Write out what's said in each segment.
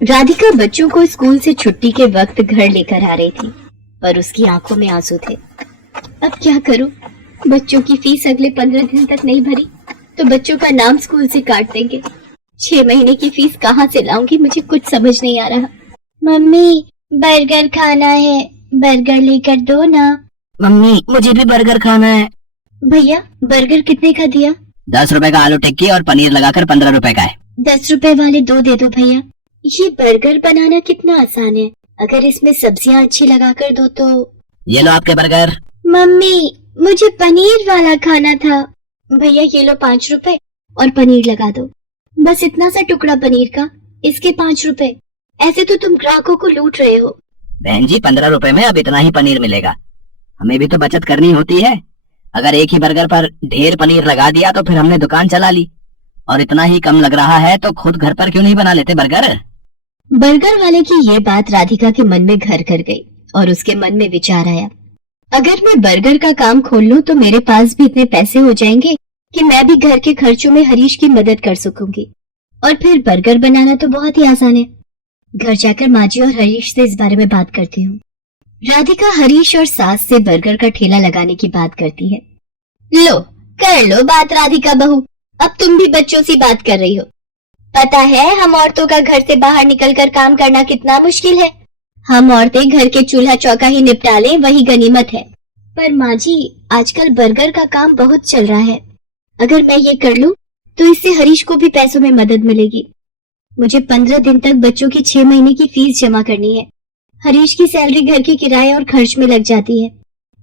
राधिका बच्चों को स्कूल से छुट्टी के वक्त घर लेकर आ रही थी, पर उसकी आंखों में आंसू थे। अब क्या करूं? बच्चों की फीस अगले 15 दिन तक नहीं भरी तो बच्चों का नाम स्कूल से काट देंगे। 6 महीने की फीस कहाँ से लाऊंगी? मुझे कुछ समझ नहीं आ रहा। मम्मी, बर्गर खाना है, बर्गर लेकर दो ना। मम्मी, मुझे भी बर्गर खाना है। भैया, बर्गर कितने का दिया? 10 रुपए का आलू टिक्की और पनीर लगाकर 15 रुपए का है। 10 रुपए वाले 2 दे दो भैया। ये बर्गर बनाना कितना आसान है, अगर इसमें सब्जियां अच्छी लगाकर दो तो। ये लो आपके बर्गर। मम्मी, मुझे पनीर वाला खाना था। भैया ये लो 5 रुपए और पनीर लगा दो। बस इतना सा टुकड़ा पनीर का, इसके 5 रुपए। ऐसे तो तुम ग्राहकों को लूट रहे हो। बहन जी, 15 रुपए में अब इतना ही पनीर मिलेगा। हमें भी तो बचत करनी होती है। अगर एक ही बर्गर पर ढेर पनीर लगा दिया तो फिर हमने दुकान चला ली। और इतना ही कम लग रहा है तो खुद घर पर क्यों नहीं बना लेते बर्गर? बर्गर वाले की ये बात राधिका के मन में घर कर गई और उसके मन में विचार आया, अगर मैं बर्गर का काम खोल लूं तो मेरे पास भी इतने पैसे हो जाएंगे कि मैं भी घर के खर्चों में हरीश की मदद कर सकूंगी। और फिर बर्गर बनाना तो बहुत ही आसान है। घर जाकर माँ जी और हरीश से इस बारे में बात करती हूँ। राधिका हरीश और सास से बर्गर का ठेला लगाने की बात करती है। लो, कर लो बात राधिका बहू, अब तुम भी बच्चों से बात कर रही हो। पता है हम औरतों का घर से बाहर निकलकर काम करना कितना मुश्किल है। हम औरतें घर के चूल्हा चौका ही निपटा लें, वही गनीमत है। पर माँ जी, आजकल बर्गर का काम बहुत चल रहा है। अगर मैं ये कर लूं तो इससे हरीश को भी पैसों में मदद मिलेगी। मुझे 15 दिन तक बच्चों की 6 महीने की फीस जमा करनी है। हरीश की सैलरी घर के किराए और खर्च में लग जाती है।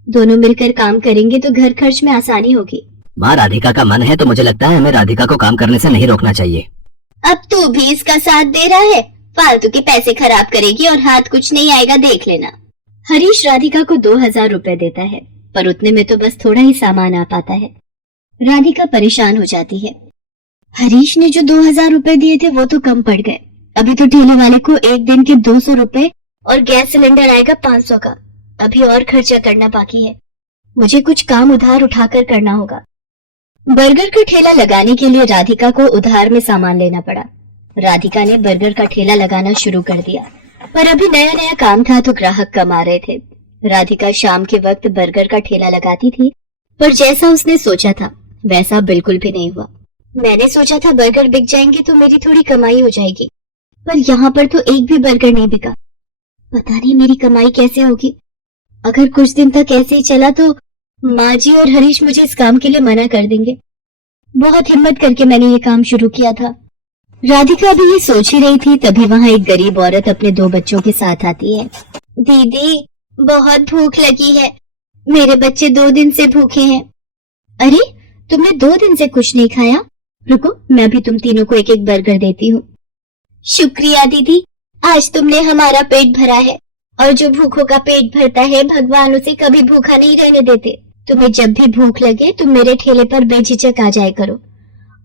दोनों मिलकर काम करेंगे तो घर खर्च में आसानी होगी। माँ, राधिका का मन है तो मुझे लगता है हमें राधिका को काम करने से नहीं रोकना चाहिए। अब तू भी इसका साथ दे रहा है? फालतू के पैसे खराब करेगी और हाथ कुछ नहीं आएगा, देख लेना। हरीश राधिका को 2000 रुपए देता है, पर उतने में तो बस थोड़ा ही सामान आ पाता है। राधिका परेशान हो जाती है। हरीश ने जो 2000 रुपए दिए थे वो तो कम पड़ गए। अभी तो ठेले वाले को एक दिन के 200 रुपए और गैस सिलेंडर आएगा 500 का। अभी और खर्चा करना बाकी है। मुझे कुछ काम उधार उठाकर करना होगा। बर्गर का ठेला लगाने के लिए राधिका को उधार में सामान लेना पड़ा। राधिका ने बर्गर का ठेला लगाना शुरू कर दिया, पर अभी नया नया काम था तो ग्राहक कम आ रहे थे। राधिका शाम के वक्त बर्गर का ठेला लगाती थी, पर जैसा उसने सोचा था वैसा बिल्कुल भी नहीं हुआ। मैंने सोचा था बर्गर बिक जाएंगे तो मेरी थोड़ी कमाई हो जाएगी, पर यहाँ पर तो एक भी बर्गर नहीं बिका। पता नहीं मेरी कमाई कैसे होगी। अगर कुछ दिन तक ऐसे ही चला तो माँ जी और हरीश मुझे इस काम के लिए मना कर देंगे। बहुत हिम्मत करके मैंने ये काम शुरू किया था। राधिका अभी ये सोच ही रही थी, तभी वहाँ एक गरीब औरत अपने 2 बच्चों के साथ आती है। दीदी, बहुत भूख लगी है, मेरे बच्चे 2 दिन से भूखे हैं। अरे, तुमने 2 दिन से कुछ नहीं खाया? रुको, मैं भी तुम तीनों को एक एक बर्गर देती हूँ। शुक्रिया दीदी, आज तुमने हमारा पेट भरा है, और जो भूखों का पेट भरता है भगवान उसे कभी भूखा नहीं रहने देते। तुम्हें जब भी भूख लगे तुम मेरे ठेले पर बेझिझक आ जाया करो,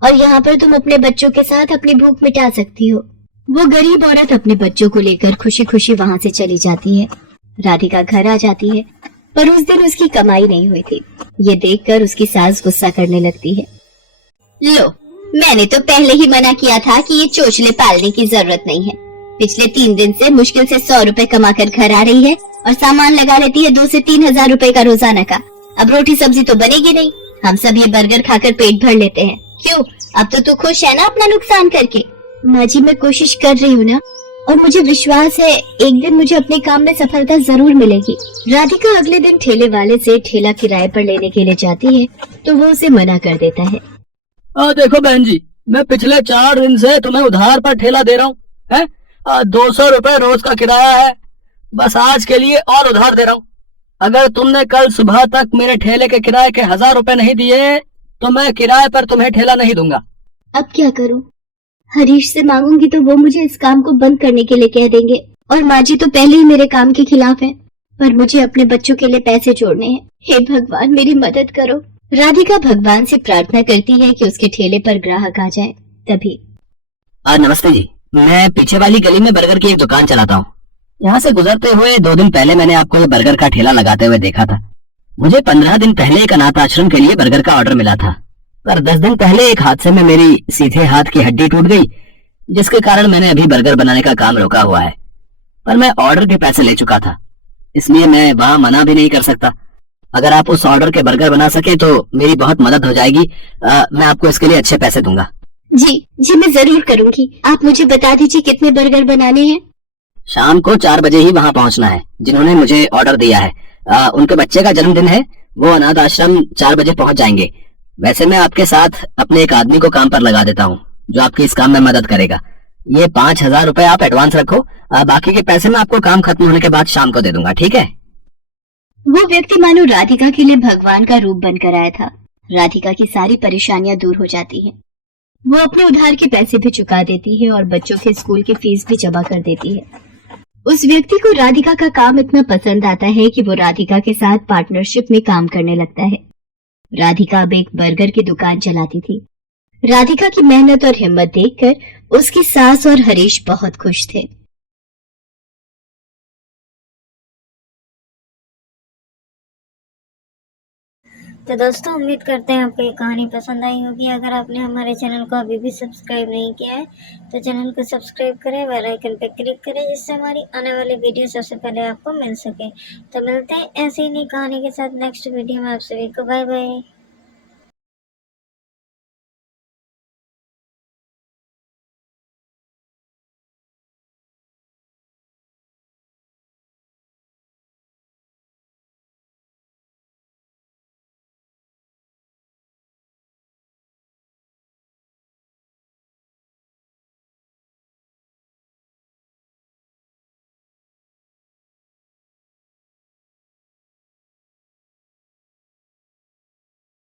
और यहाँ पर तुम अपने बच्चों के साथ अपनी भूख मिटा सकती हो। वो गरीब औरत अपने बच्चों को लेकर खुशी खुशी वहाँ से चली जाती है। राधिका घर आ जाती है, पर उस दिन उसकी कमाई नहीं हुई थी। ये देखकर उसकी सास गुस्सा करने लगती है। लो, मैंने तो पहले ही मना किया था कि ये चोचले पालने की जरूरत नहीं है। पिछले 3 दिन से मुश्किल से 100 रुपए कमा कर घर आ रही है और सामान लगा लेती है 2 से 3 हजार रुपए का रोजाना का। अब रोटी सब्जी तो बनेगी नहीं, हम सब ये बर्गर खाकर पेट भर लेते हैं। क्यों, अब तो तू खुश है ना अपना नुकसान करके? माँ जी, मैं कोशिश कर रही हूँ ना, और मुझे विश्वास है एक दिन मुझे अपने काम में सफलता जरूर मिलेगी। राधिका अगले दिन ठेले वाले से ठेला किराए पर लेने के लिए जाती है तो वो उसे मना कर देता है। देखो बहन जी, मैं पिछले 4 दिन से तुम्हें उधार पर ठेला दे रहा हूँ, है 200 रुपए रोज का किराया है। बस आज के लिए और उधार दे रहा हूँ। अगर तुमने कल सुबह तक मेरे ठेले के किराए के 1000 रुपए नहीं दिए तो मैं किराए पर तुम्हें ठेला नहीं दूंगा। अब क्या करूं? हरीश से मांगूंगी तो वो मुझे इस काम को बंद करने के लिए कह देंगे, और माँ जी तो पहले ही मेरे काम के खिलाफ है। पर मुझे अपने बच्चों के लिए पैसे जोड़ने हैं। हे भगवान, मेरी मदद करो। राधिका भगवान से प्रार्थना करती है कि उसके ठेले पर ग्राहक आ जाए। तभी नमस्ते जी, मैं पीछे वाली गली में बर्गर की एक दुकान चलाता हूँ। यहाँ से गुजरते हुए 2 दिन पहले मैंने आपको ये बर्गर का ठेला लगाते हुए देखा था। मुझे 15 दिन पहले एक अनाथ आश्रम के लिए बर्गर का ऑर्डर मिला था, पर 10 दिन पहले एक हादसे में मेरी सीधे हाथ की हड्डी टूट गई, जिसके कारण मैंने अभी बर्गर बनाने का काम रोका हुआ है। पर मैं ऑर्डर के पैसे ले चुका था, इसलिए मैं वहां मना भी नहीं कर सकता। अगर आप उस ऑर्डर के बर्गर बना सके तो मेरी बहुत मदद हो जाएगी। मैं आपको इसके लिए अच्छे पैसे दूंगा। जी जी, मैं जरूर करूंगी। आप मुझे बता दीजिए कितने बर्गर बनाने हैं। शाम को 4 बजे ही वहां पहुंचना है। जिन्होंने मुझे ऑर्डर दिया है, उनके बच्चे का जन्मदिन है, वो अनाथ आश्रम 4 बजे पहुंच जाएंगे। वैसे मैं आपके साथ अपने एक आदमी को काम पर लगा देता हूँ, जो आपकी इस काम में मदद करेगा। ये 5,000 रुपए आप एडवांस रखो, बाकी के पैसे मैं आपको काम खत्म होने के बाद शाम को दे दूंगा, ठीक है? वो व्यक्ति मानो राधिका के लिए भगवान का रूप बनकर आया था। राधिका की सारी परेशानियां दूर हो जाती हैं। वो अपने उधार के पैसे भी चुका देती है और बच्चों के स्कूल की फीस भी जमा कर देती है। उस व्यक्ति को राधिका का काम इतना पसंद आता है कि वो राधिका के साथ पार्टनरशिप में काम करने लगता है। राधिका अब एक बर्गर की दुकान चलाती थी। राधिका की मेहनत और हिम्मत देखकर उसकी सास और हरीश बहुत खुश थे। तो दोस्तों, उम्मीद करते हैं आपको ये कहानी पसंद आई होगी। अगर आपने हमारे चैनल को अभी भी सब्सक्राइब नहीं किया है तो चैनल को सब्सक्राइब करें, बेल आइकन पर क्लिक करें, जिससे हमारी आने वाली वीडियो सबसे पहले आपको मिल सके। तो मिलते हैं ऐसी ही नई कहानी के साथ नेक्स्ट वीडियो में। आप सभी को बाय बाय।